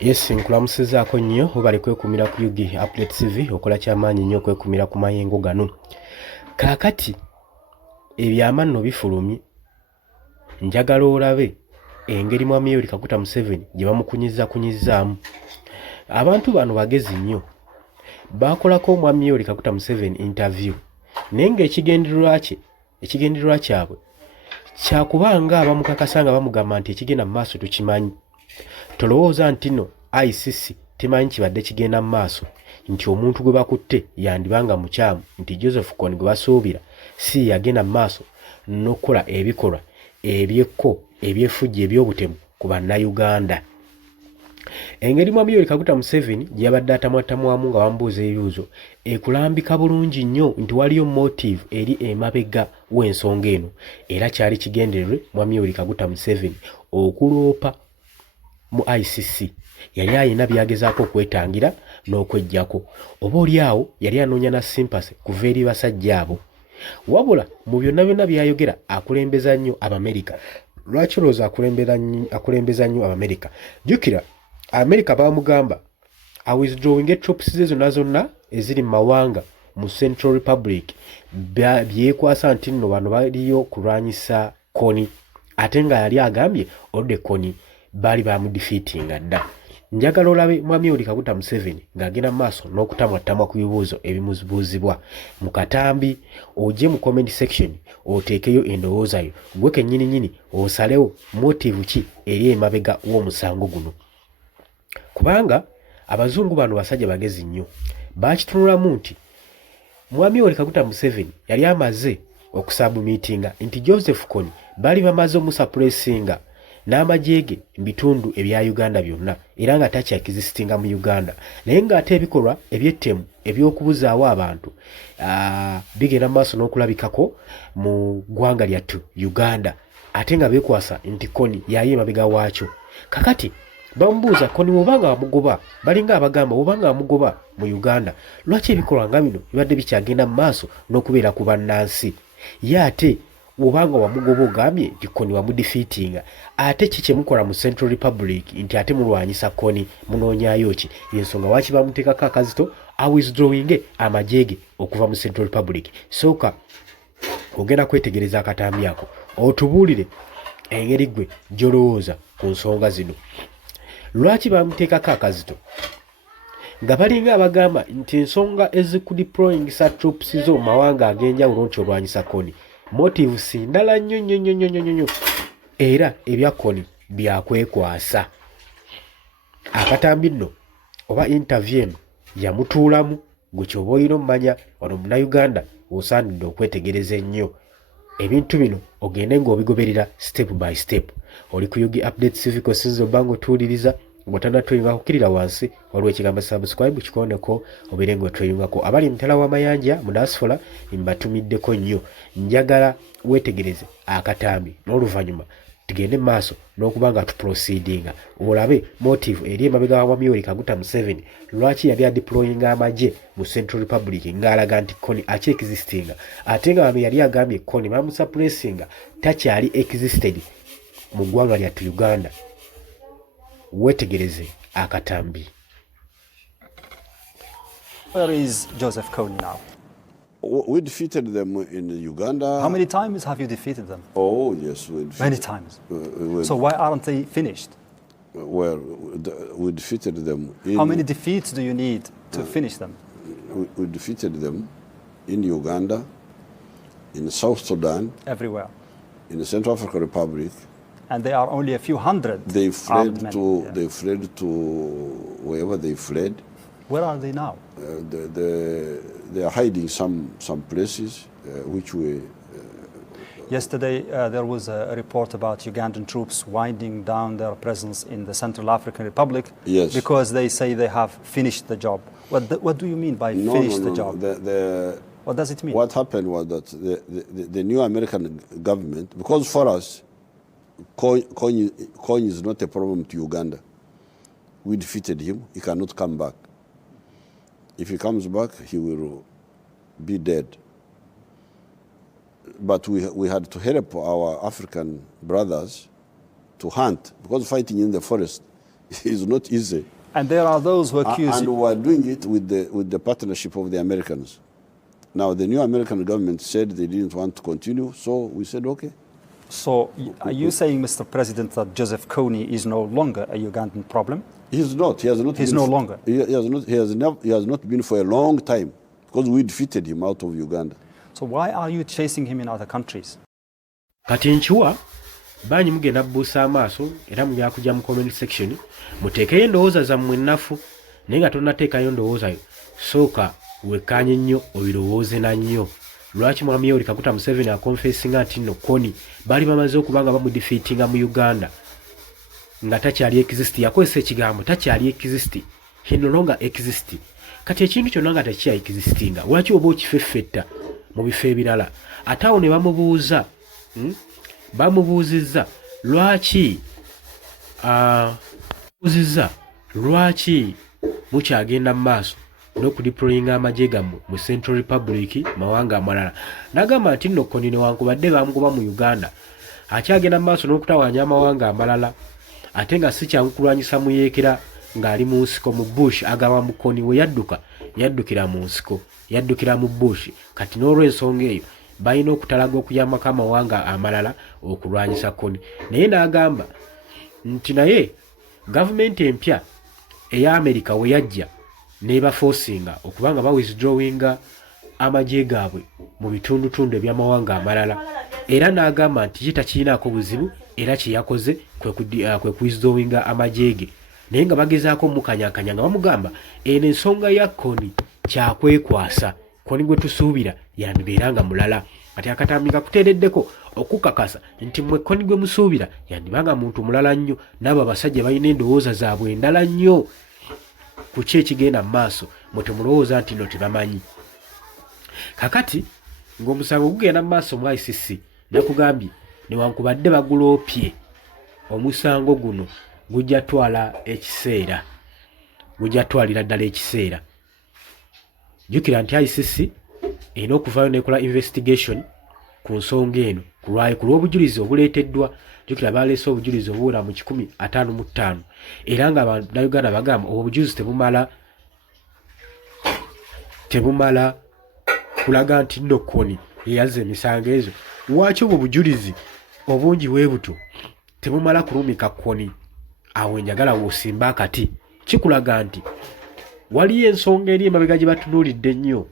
Yes, nkulamusizaako nnyo obali kwekumira ku UG Update TV okola kyamaanyi nnyo okwekumira ku mayengo gano. Kaakati ebyama nno bifulumye, njagala olabe engeri Mwami Yoweri Kaguta Museveni gye bamukunyizzaamu. Abantu bano bagezi nnyo, baakolako Mwami Yoweri Kaguta Museveni interview, naye ng'ekigendererwa kyabwe kyakubanga abamukakasa nga bamugamba nti ekigenda mu maaso tukimanyi. Tolowooza nti no ICC temanyi kibadde kigenda mu maaso, nti omuntu gwe bakutte yandibanga mukyamu, nti Joseph Kony gwe basuubira si yagenda mu maaso n'okukola ebikolwa ebyekko ebyefujja eby'obutemu ku bannayuganda. Engeri Mwami Yoweri Kaguta Museveni gye yabadde atamwatamwamu nga bamubuuza ebibuuzo ekulambika bulungi nnyo nti waliyo motive eri emabega w'ensonga eno, era kyali kigendererwe Mwami Yoweri Kaguta Museveni okuloopa mu ICC. Yali ayina byagezaako okwetangira n'okweggyako, oba oliawo yali anoonya na sympathy kuva eri basajja abo. Wabula mu byonna byonna byayogera akulembeza nnyo Abamerika. Lwaki olowooza akulembeza nnyo Abamerika? Jjukira Amerika bamugamba awithdrawing troops ze zonna eziri mu mawanga mu Central Republic byekwasa nti nno bano baliyo kulwanyisa Kony, ate nga yali agambye oludde Kony bali bamudefeatinga dda. Njagala olabe Mwami Yoweri Kaguta Museveni ng'agenda mu maaso n'okutamwatamwa ku bibuuzo ebimubuuzibwa mu katambi. Ojje mu comment section oteekeyo endowooza yo, gwe kennyini osalewo motive ki eri emabega w'omusango guno, kubanga abazungu bano basajja bagezi nnyo. Baakitunulamu nti Mwami Yoweri Kaguta Museveni yali amaze okusabumitinga nti Joseph Kony bali bamaze omusuppressinga n'amagye ge mu bitundu ebya Uganda byonna, era nga takyakizisitinga mu Uganda, naye ng'ate ebikolwa eby'ettemu eby'okubuzaawo abantu bigenda mu maaso n'okulabikako mu ggwanga lyattu Uganda, ate nga beekwasa nti Kony yaye emabega waakyo. Kakati bamubuuza Kony bw'obanga bamugoba, balinga abagamba bw'obanga bamugoba mu Uganda, lwaki ebikolwa nga bino bibadde bikyagenda mu maaso n'okubeera ku bannansi? Ye ate bw'obanga wamugoba ogambye nti Kony wamudefeatinga, ate ki kyemukola mu Central Republic nti ate mulwanyisa Kony, munoonyaayo ki? Y'ensonga lwaki bamuteekako akazito awithdrawing amagye ge okuva mu Central Republic. Sooka ogenda kwetegereza akatambi ako otubuulire engeri gwe gy'olowooza ku nsonga zino. Lwaki bamuteekako akazito nga balinga abagamba nti ensonga ezikudeploying sa troops zo mu mawanga ag'enjawulo nti olwanyisa Kony, motive si ndala nnyo, era ebya Kony byakwekwasa. Akatambi nno oba interview eno yamutuulamu, gwe ky'oba olina omumanya wano Munnayuganda osaanidde okwetegereza ennyo ebintu bino, ogende ng'obigoberera step by step. Oli ku UG Update TV kosinza obanga otuwuliriza ng'otannatweyunga kukkirira wansi waliwo ekigambo subscribe kikondeko obeere ng'otweyungako. Abali mutala w'amayanja mu diaspora mbatumiddeko nnyo. Njagala weetegereze akatambi n'oluvannyuma tugende maaso n'okuba nga tuproceedinga olabe motive eri emabega wa Mwami Yoweri Kaguta Museveni lwaki yali adeployinga amagye mu Central Republic ng'alaga nti Kony akyexistinga, ate nga bano yali agambye Kony bamusuppressinga takyali existed mu ggwanga lyattu Uganda. Wetegereze akatambi. Where is Joseph Kony now? We defeated them in Uganda. How many times have you defeated them? Oh, yes. Many times. So why aren't they finished? Well, we defeated them. How many defeats do you need to finish them? We defeated them in Uganda, in South Sudan. Everywhere. In the Central African Republic. And they are only a few hundred. They fled to wherever they fled. Where are they now? They are hiding some places which we... Yesterday there was a report about Ugandan troops winding down their presence in the Central African Republic. Yes. Because they say they have finished the job. What do you mean by finish the job? What does it mean? What happened was that the new American government, because for us, Kony is not a problem to Uganda. We defeated him. He cannot come back. If he comes back, he will be dead. But we had to help our African brothers to hunt, because fighting in the forest is not easy. And there are those who accuse And we are doing it with the partnership of the Americans. Now, the new American government said they didn't want to continue, so we said, okay. So, are you saying, Mr. President, that Joseph Kony is no longer a Ugandan problem? He's not. He has not. He's been no longer. He has not. He has not been for a long time because we defeated him out of Uganda. So why are you chasing him in other countries? Kati nchuwa banyi mugenda buusa amaaso era mujja kujja mu comment section muteekeyo endowooza zammwe ennafu naye nga tonnateekayo ndowoozayo sooka wekkaanye nnyo obirowooze na nnyo. Lwaki mwami Yoweri Kaguta Museveni akonfesinga nti nno Kony bali bamaze okuba nga bamudefeatinga mu Uganda nga takyali exist? Yakozesa ekigambo takyali exist, he no longer exist. Kati ekintu kyonna nga tekya existinga lwaki oba okifeffetta mu bifo ebirala? Ate awo ne bamubuuzizza lwaki mukyagenda mu maaso n'okudeployinga amagye gammwe mu Central Republic mawanga amalala. N'agamba nti nno Kony newankubadde bamugoba mu Uganda akyagenda mu maaso n'okutawaanya amawanga amalala, ate nga si kyangu kulwanyisa muyeekera ng'ali mu nsiko mu bush. Agamba mu Kony we yaddukira mu nsiko, yaddukira mu bush. Kati n'olw'ensonga eyo balina okutalaga okuyambako amawanga amalala okulwanyisa Kony. Naye n'agamba nti naye gavumenti empya eya Amerika we yajja n'ebaforcinga okuba nga bawithdrawinga amagye gaabwe mu bitundutundu eby'amawanga amalala, era n'agamba nti kitakirinaako buzibu era kye yakoze kwe kuwithdrawinga amagye ge. Naye nga bagezaako mukanyakanya nga bamugamba eno ensonga ya Kony kyakwekwasa, Kony gwe tusuubira yandibeera nga mulala. Kati akatambi kakuteereddeko okukakasa nti mmwe Kony gwe musuubira yandibanga muntu mulala nnyo, n'abo abasajja balina endowooza zaabwe endala nnyo ku ki ekigenda mu maaso, mwe temulowooza nti nno tebamanyi. Kakati ng'omusango gugenda mu maaso mu ICC, nakugambye newankubadde baguloopye omusango guno gujja twalira ddala ekiseera. Jjukira nti ICC erina okuvaayo n'ekola investigation ku nsonga eno ku lw'obujulizi obuleeteddwa. Jjukira baleese obujulizi obuwera mu 155 era nga Bannayuganda bagamba obujulizi tebumala kulaga nti nno Kony yazza emisango ezo. Lwaki obwo bujulizi obungi bwe buto tebumala kulumika Kony? Awo njagala woosimba akati kikulaga nti waliyo ensonga eri emabega gye batunuulidde nnyo,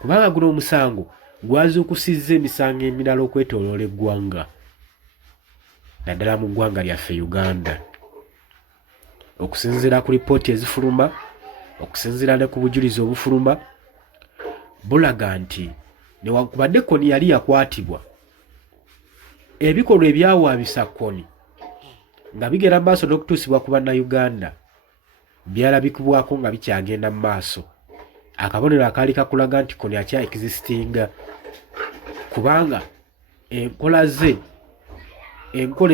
kubanga guno omusango gwazuukusizza emisango emirala okwetooloola eggwanga, naddala mu ggwanga lyaffe Uganda. Okusinziira ku lipooti ezifuluma, okusinziira ne ku bujulizi obufuluma, bulaga nti newankubadde Kony yali yakwatibwa, ebikolwa ebyawaabisa Kony nga bigenda mu maaso n'okutuusibwa ku Bannayuganda byalabikibwako nga bikyagenda mu maaso. Akabonero akaali kakulaga nti Kony akya existinga, kubanga enkola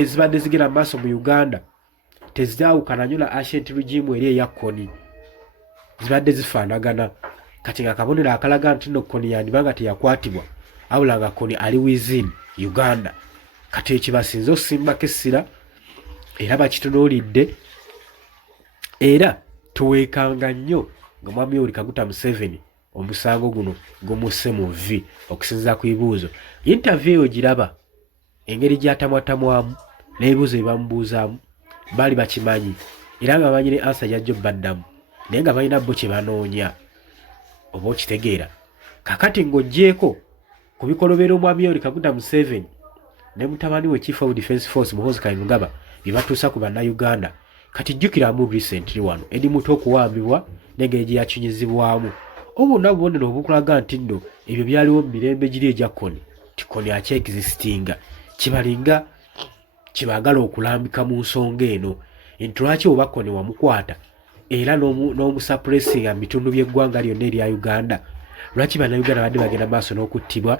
ezibadde zigenda mu maaso mu Uganda tezaawukana nnyo na ancient regime eri eya Kony, zibadde zifaanagana. Kati nga akabonero akalaga nti nno Kony yandibanga teyakwatibwa, awula nga Kony ali within Uganda. Kati ekibasinze okusimbako essira era bakitunuulidde, era tuweekanga nnyo nga mwami Yoweri Kaguta Museveni omusango guno gumusse mu vvi. Okusinziira ku bibuuzo, interview eyo giraba engeri gy'atamwatamwamu n'ebibuuzo bye bamubuuzaamu baali bakimanyi era nga bamanyi ne ansa gy'ajja obbaddamu, naye nga balina bo kye banoonya. Oba okitegeera? Kakati ng'oggyeko ku bikolobera omwami Yoweri Kaguta Museveni ne mutabani we Chief of Defence Force Muhoozi Kainerugaba bye batuusa ku Bannayuganda, kati jjukiramu recently wano Eddie Muto okuwambibwa n'engeri gye yakinyizibwamu. Obwonna bubonero obukulaga nti nno ebyo byaliwo mu mirembe giri egya Kony, ti Kony akyeexistinga, kibalinga kibaagala okulambika mu nsonga eno. Nti lwaki oba Kony wamukwata era n'omusuppressinga mu bitundu by'eggwanga lyonna erya Uganda, lwaki Bannayuganda badde bagenda maaso n'okuttibwa?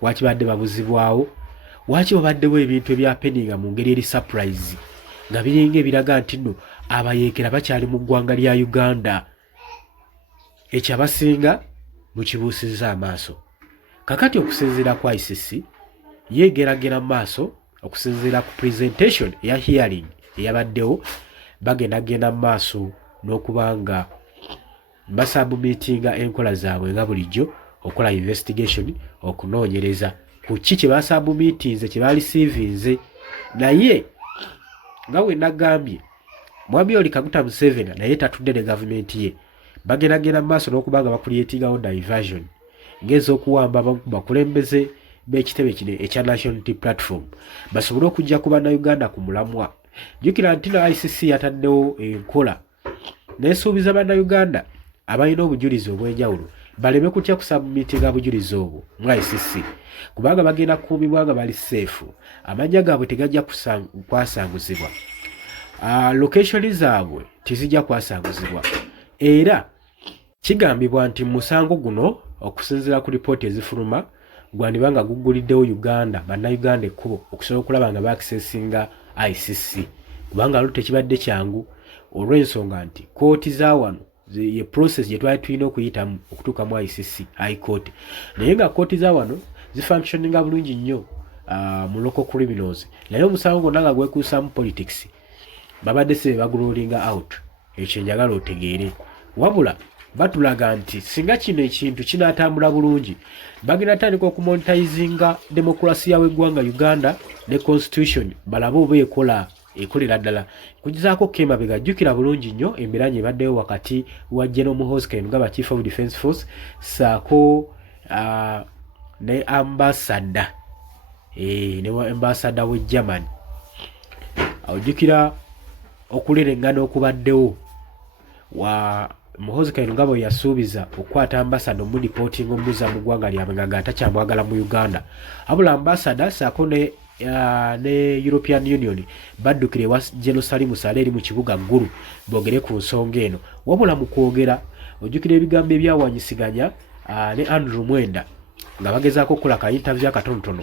Lwaki badde babuzibwawo? Lwaki babaddewo ebintu ebyapeninga mu ngeri eri surprise nga biringa ebiraga nti nno abayeekera bakyali mu ggwanga lya Uganda? Ekyo abasinga mukibuusizza amaaso. Kakati okusinziira ku ICC yeegeragera mu maaso, okusinziira ku presentation eya hearing eyabaddewo, bagenda maaso n'okubanga basubmitinga enkola zaabwe nga bulijjo okola investigation okunoonyereza ku ki kye basubmitinze kye balisiivinze. Naye nga we nagambye Mwami Yoweri Kaguta Museveni naye tatudde ne gavumenti ye bagenda maaso n'okubanga bakuliyetingawo diversion ng'ez'okuwamba bakulembeze b'ekitebe kino ekya National Unity Platform basobole okujja ku bannayuganda ku mulamwa. Jjukira nti no ICC yataddewo enkola n'esuubiza bannayuganda abalina obujulizi obw'enjawulo baleme kutya kusubmitinga bujulizi obwo mu ICC kubanga bagenda kukuumibwa nga bali seefu, amannya gaabwe tegajja kwasanguzibwa, location zaabwe tizijja kwasanguzibwa. Era kigambibwa nti musango guno okusinziira ku lipooti ezifuluma gwandibanga gugguliddewo Uganda bannayuganda ekkubo okusobola okulaba nga baakisesinga ICC kubanga lwo tekibadde kyangu olw'ensonga nti kooti za wano ye process gye twali tulina okuyitamu okutuuka mu ICC High Court. Naye nga kooti za wano zifunctioninga bulungi nnyo mu local criminals, naye omusango gwonna nga gwekuusaamu politics babadde se bagulolinga out. Ekyo njagala otegeere, wabula batulaga nti singa kino ekintu kinaatambula bulungi bagenda tandika okumonetizinga demokrasiya w'eggwanga Uganda ne constitution balabe oba ekolera ddala kugizaako kemabega. Jjukira bulungi nnyo embeera nye ebaddeyo wakati wa General Muhoozi Kainerugaba Chief of Defence Force saako ne ambassador w'e Germany. Ojjukira okulerengana okubaddewo wa Muhoozi Kainerugaba yasuubiza okukwata ambassador omulipooting omuzza mu ggwanga lyabwe nga atakyamwagala mu Uganda. Abula ambassador saako ne European Union baddukire wa Jerusalem Sale eri mu kibuga Gulu boogere ku nsonga eno. Wabula mu kwogera ojjukira ebigambo ebyawanyisiganya ne Andrew Mwenda nga bagezaako okukola ka interview akatonotono.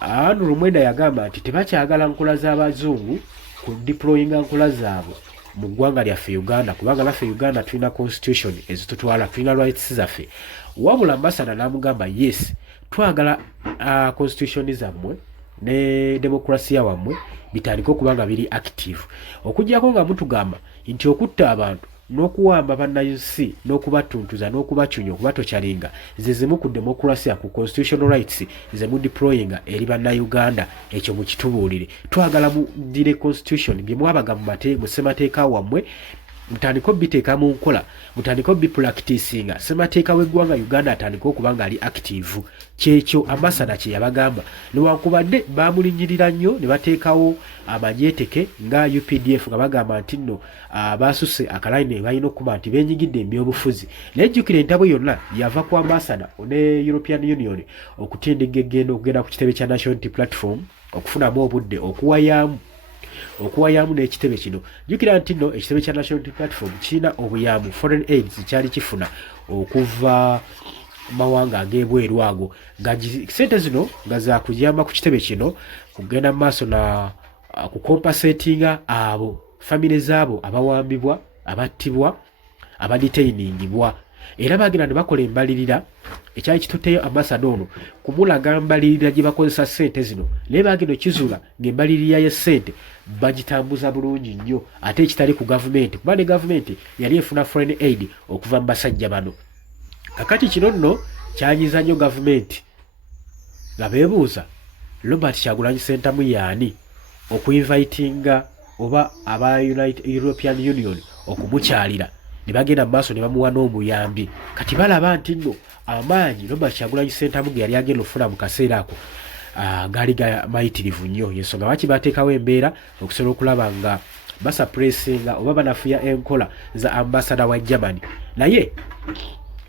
Andrew Mwenda yagamba nti tebakyagala nkola z'abazungu ku deployinga nkola zaabwe mu ggwanga lyaffe Uganda kubanga naffe Uganda tulina constitution ezitutwala, tulina rights zaffe. Wabula ambassador n'amugamba yes twagala constitution zammwe ne demokrasiya wammwe bitandika okubanga biri active, okujjako nga mutugamba nti okutta abantu n'okuwamba bannayusi n'okubatuntuza n'okubacunya okubatokyalinga ze zimu ku demokrasiya ku constitutional rights ze mu deployinga eri bannayuganda. Ekyo mukitubuulire, twagala mudire constitution bye mwabaga mu ssemateeka wammwe mutandika obiteeka mu nkola, mutandika obipracticinga, ssemateeka w'eggwanga Uganda atandika okuba nga ali active. Kyekyo ambassador kye yabagamba, newankubadde baamulinyirira nnyo ne bateekawo amajeeteke nga UPDF nga bagamba nti nno baasusse akalayini balina okuba nti beenyigidde ebyobufuzi. Naye jjukira entabo yonna yava ku ambassador ne European Union okutindiga eggenda okugenda ku kitebe kya National Unity Platform okufunamu obudde okuwayaamu n'ekitebe kino. Jjukira nti nno ekitebe kya National Unity Platform kirina obuyaamu foreign aid kyali kifuna okuva mawanga ag'ebweru ago nga sente zino nga zakuyamba ku kitebe kino kugenda mu maaso na kukompasetinga abo famire zaabo abawambibwa, abattibwa, abadetainingibwa. Era bagenda ne bakola embalirira ekyali kitutteyo ambassador ono kumulaga mbalirira gye bakozesa ssente zino, naye bagenda okizuula ng'embalirira y'essente bagitambuza bulungi nnyo ate ekitali ku gavumenti kuba ne gavumenti yali efuna foreign aid okuva mu basajja bano. Kakati kino nno kyanyiza nnyo gavumenti nga beebuuza Robert Kyagulanyi Ssentamu yaani okuinvitinga oba aba European Union okumukyalira ne bagenda mu maaso ne bamuwa n'omuyambi. Kati balaba nti nno amaanyi Robert Kyagulanyi Ssentamu ge yali agenda okufuna mu kaseera ako gaali mayitirivu nnyo. Yensonga lwaki bateekawo embeera okusobola okulaba nga basuppressinga oba banafuya enkola za ambassador wa Germany. Naye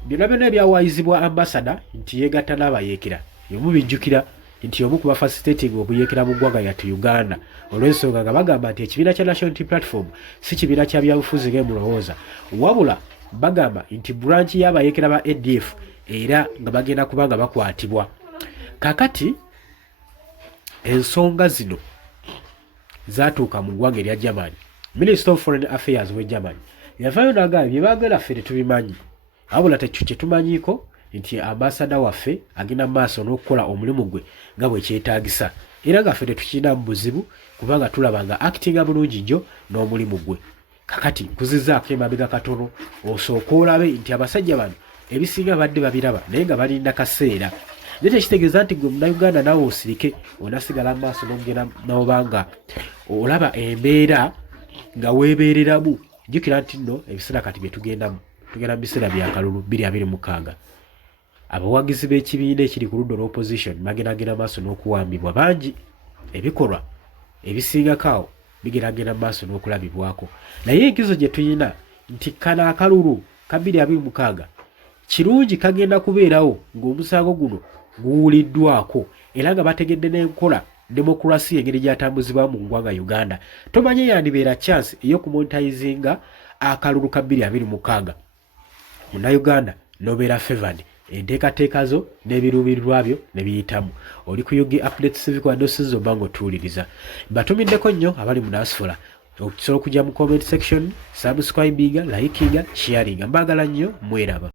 byonna byonna ebyawaayizibwa ambassador nti yeegatta n'abayeekera yomu bijjukira nti omu ku bafacilitating obuyeekera mu ggwanga lyattu Uganda olw'ensonga nga bagamba nti ekibiina kya National Unity Platform si kibiina kya byabufuzi ng'emulowooza, wabula bagamba nti branch y'abayeekera ba ADF era nga bagenda kuba nga bakwatibwa. Kakati ensonga zino zaatuuka mu ggwanga erya Germany. Minister of Foreign Affairs w'e Germany yavaayo n'agamba bye baagala ffe tetubimanyi, wabula kye tumanyiiko nti ambassador waffe agenda mu maaso n'okukola omulimu gwe nga bwe kyetaagisa era nga ffe tetukirinamu buzibu kubanga tulaba nga actinga bulungi nnyo n'omulimu gwe. kakati kuzizaako emabega katono osooka olabe nti abasajja bano ebisinga badde babiraba naye nga balinda kaseera naye tekitegeeza nti gwe munnayuganda nawe osirike onasigala mu maaso n'ogenda n'obanga olaba embeera nga weebeereramu. Jjukira nti nno ebiseera kati bye tugenda mu biseera bya kalulu 2026. Abawagizi b'ekibiina ekiri ku ludda olw'opposition bageragera maaso n'okuwambibwa bangi. Ebikolwa ebisingako awo bigeragera maaso n'okulabibwako. Naye enkizo gye tuyina nti kano akalulu ka 2026 kirungi kagenda kubeerawo ng'omusango guno guwuliddwako era nga bategedde n'enkola demokrasi engeri gyatambuzibwa mu ggwanga Uganda. Tomanye yandibeera chance ey'okumonetizinga akalulu ka 2026. Munnayuganda n'obeera favored enteekateeka zo n'ebiruubirirwa byo ne biyitamu. Oli ku UG Updates Civic Wadosis oba ng'otuwuliriza. Batumiddeko nnyo abali mu diaspora okusobola okujja mu comment section, subscribinga, likinga, sharinga. Mbaagala nnyo, mweraba.